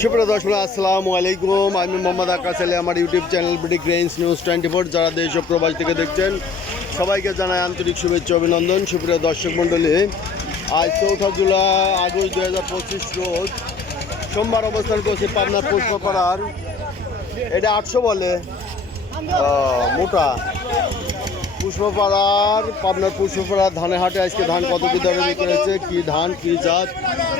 সুপ্রিয় দর্শক, আসসালামু আলাইকুম। আমি মোহাম্মদ আকাশ আলী, আমার ইউটিউব চ্যানেল ব্রিটিক রেঞ্জ নিউজ টোয়েন্টি ফোর। যারা দেশ ও প্রবাস থেকে দেখছেন, সবাইকে জানাই আন্তরিক শুভেচ্ছা অভিনন্দন। সুপ্রিয় দর্শক মণ্ডলী, আজ চৌঠা জুলাই, আগস্ট দু হাজার পঁচিশ রোজ সোমবার অবস্থান করছি পাবনা পুষ্পপাড়ার এটা আটশো বলে মোটা। পুষ্পপাড়ার পাবনার পুষ্পপাড়ার ধানের হাটে আজকে ধান কত কি দরে বিক্রি হয়েছে কি ধান কি জাত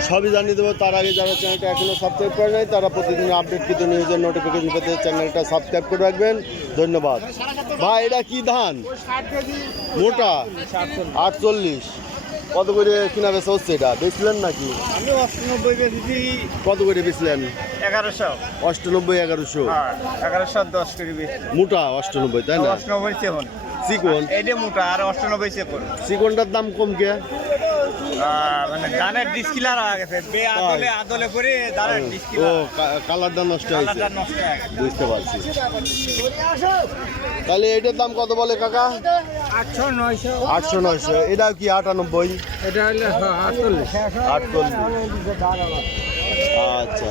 সবই জানিয়ে দেবো। তার আগে যারা চ্যানেলটা এখনও সাবস্ক্রাইব করে নাই তারা প্রতিদিন আপডেট কিন্তু নিউজের নোটিফিকেশন পেতে চ্যানেলটা সাবস্ক্রাইব করে রাখবেন। ধন্যবাদ। ভাই এটা কি ধান? মোটা আটচল্লিশ। কত করে কিনা বেচা হচ্ছে এটা? বেচলেন নাকি? কত করে বেচলেন? এগারোশো। অষ্টানব্বই এগারোশো। হ্যাঁ এগারোশো দশ করে মোটা অষ্টানব্বই তাই না? অষ্টানব্বই চিকন? এইটা মোটা আর অষ্টানব্বই চেপন চিকনটার দাম কম কে? মানে ধানের ডিসকিলার হয়ে গেছে। বে আদলে আদলে করে ধানের ও ডিসকিলার কা- কালারটা নষ্ট হয়েছে। বুঝতে পারছি। তাহলে এটার দাম কত বলে কাকা? আটশো নয়শো। আটশো নয়শো। এটা কি আটানব্বই? এটা হলে আটচল্লিশ। আটচল্লিশ। আচ্ছা।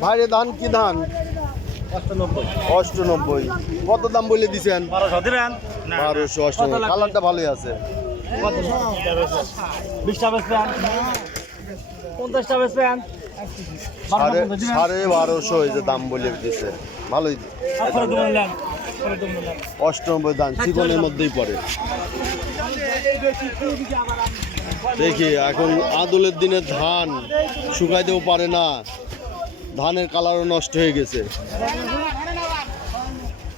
ভাইরে ধান কি ধান? অষ্টানব্বই। অষ্টানব্বই। কত দাম বলে দিছেন? বারোশো। বারোশো কালারটা ভালোই আছে। সাড়ে বারোশো এই যে দাম বলে দিছে। ভালোই। অষ্টানব্বই দাম চিকনের মধ্যেই পড়ে। দেখি এখন আদলের দিনে ধান শুকাইতেও পারে না। ধানের কালারও নষ্ট হয়ে গেছে।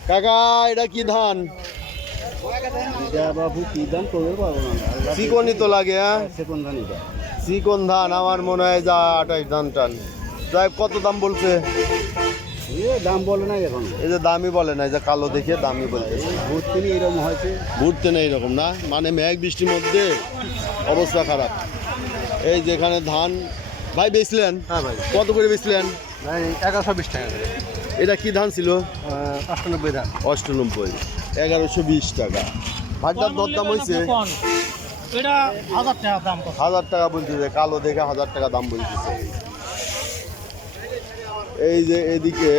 কাকা এটা কি ধান? বাবু কি দাম করবে পারব না চিকনই তো লাগে হ্যাঁ? ধান চিকন ধান আমার মনে হয় যা আঠাশ ধান টান। যাই কত দাম বলছে? এ দাম বলে না এখন। এই যে দামই বলে না যে কালো দেখে দামই ভোট কিনে এরকম হয়েছে। ঘুরতে নেই এরকম না? মানে মেঘ বৃষ্টির মধ্যে অবস্থা খারাপ। এই যেখানে ধান ভাই বেচলেন? হ্যাঁ ভাই। কত করে বেচলেন? এগারোশো বিশ টাকা করে। এটা কি ধান ছিল? অষ্টানব্বই ধান। অষ্টানব্বই। এগারোশো বিশ টাকা। দরদাম হয়েছে? হাজার টাকা দাম হাজার টাকা বলতেছে কালো দেখে হাজার টাকা দাম বলতেছে। এই যে এদিকে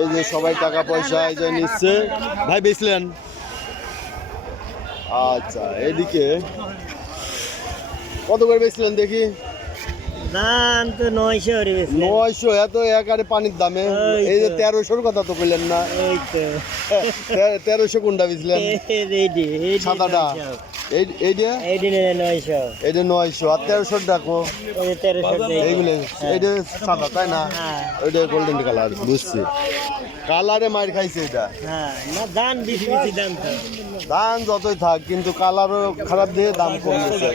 এই যে সবাই টাকা পয়সা এই যে নিচ্ছে। ভাই বেচলেন? আচ্ছা এদিকে কত করে বেচলেন দেখি? ধান তো নয়শো নয়শো এত একারে পানির দামে। এই যে তেরোশোর কথা তো বললেন না। এই তো। তেরোশো কোনটা বেচলেন? সাদাটা। এইগুলো সাদা তাই না? হ্যাঁ। ওইটা গোল্ডেন কালার বুঝছি। কালারে মার খাইছে এটা। হ্যাঁ না ধান বেশি বেশি দাম যতই থাক কিন্তু কালারও খারাপ দিয়ে দাম কমেছে।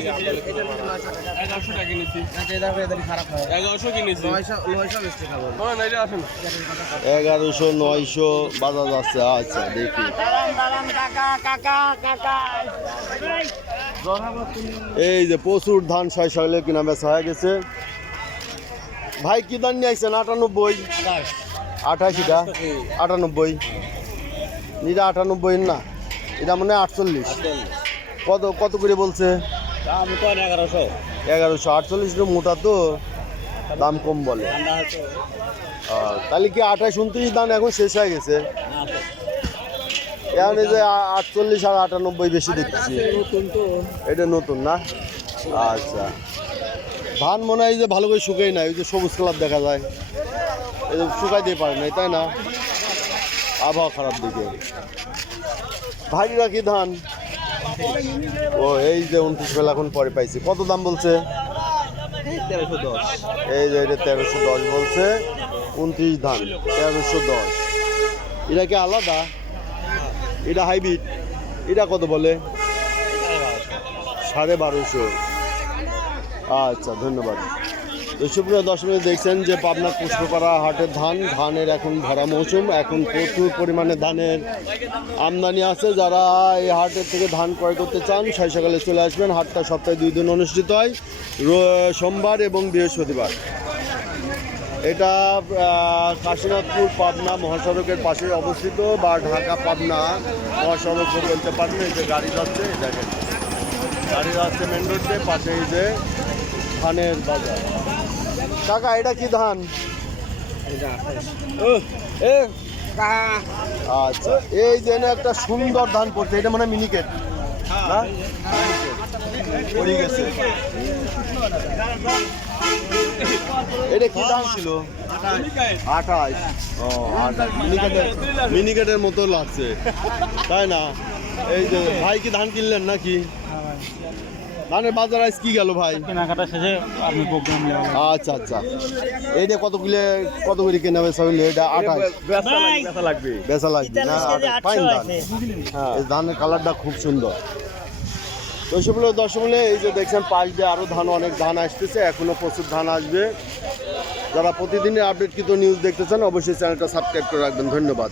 এগারোশো নয়শো বাজার যাচ্ছে আচ্ছা দেখি। কাকা কাকা কাকা এই যে প্রচুর ধান ছয় সকালে কিনা বেচা হয়ে গেছে। ভাই কি ধান নিয়ে আসছেন আটানব্বই। আঠাশিটা আটানব্বই। এটা আটানব্বই না এটা মনে হয় আটচল্লিশ। কত কত করে বলছে? এগারোশো। এগারোশো আটচল্লিশ মোটা তো দাম কম বলে। তাহলে কি আঠাশ উনত্রিশ দাম এখন শেষ হয়ে গেছে? এখন এই যে আটচল্লিশ আর আটানব্বই বেশি দেখছি এটা নতুন না? আচ্ছা। ধান মনে হয় যে ভালো করে শুকাই না ওই যে সবুজ কালার দেখা যায়। এই যে শুকাই দিয়ে পারে না তাই না? আবহাওয়া খারাপ দিকে। ভাইরা কি ধান? ও, এই যে উনত্রিশ বেলা এখন পরে পাইছি। কত দাম বলছে? এই যে, এটা তেরোশো দশ বলছে। উনত্রিশ ধান, তেরোশো দশ। এটা কি আলাদা? এটা হাইব্রিড? এটা কত বলে? সাড়ে বারোশো। আচ্ছা ধন্যবাদ। সুপ্রিয় দর্শক, দেখছেন যে পাবনা পুষ্পপাড়া হাটের ধান, ধানের এখন ভরা মৌসুম। এখন প্রচুর পরিমাণে ধানের আমদানি আছে। যারা এই হাটের থেকে ধান ক্রয় করতে চান, সাই সকালে চলে আসবেন। হাটটা সপ্তাহে দুই দিন অনুষ্ঠিত হয়। সোমবার এবং বৃহস্পতিবার। এটা কাশীনাথপুর পাবনা মহাসড়কের পাশে অবস্থিত বা ঢাকা পাবনা মহাসড়ক বলতে পারেন এই যে গাড়ি যাচ্ছে দেখেন। গাড়ি যাচ্ছে মেন রোড পাশে এই যে ধানের বাজার। কাকা, এটা কি ধান? আচ্ছা এই যে একটা সুন্দর ধান পড়ছে, এটা মানে মিনিকেট না? পড়ে গেছে। এটা ছিল? আঠাশ। ও মিনিকেটের মতো লাগছে, তাই না? এই যে, ভাই কি ধান কিনলেন নাকি? ধানের বাজার আজ কি গেল ভাই? কেনাকাটা শেষে আপনি প্রোগ্রাম আচ্ছা আচ্ছা। এইটা কত কিলো কত করে কেনা বেচা হইলে? এটা আঠাশ। বেচা লাগবে বেচা লাগবে। না? ফাইন ধান হ্যাঁ। এই ধানের কালারটা খুব সুন্দর। দশমূলে দশমূলে এই যে দেখছেন পাশ দিয়ে আরও ধান অনেক ধান আসতেছে। এখনও প্রচুর ধান আসবে। যারা প্রতিদিনের আপডেট কিন্তু নিউজ দেখতে চান অবশ্যই চ্যানেলটা সাবস্ক্রাইব করে রাখবেন। ধন্যবাদ।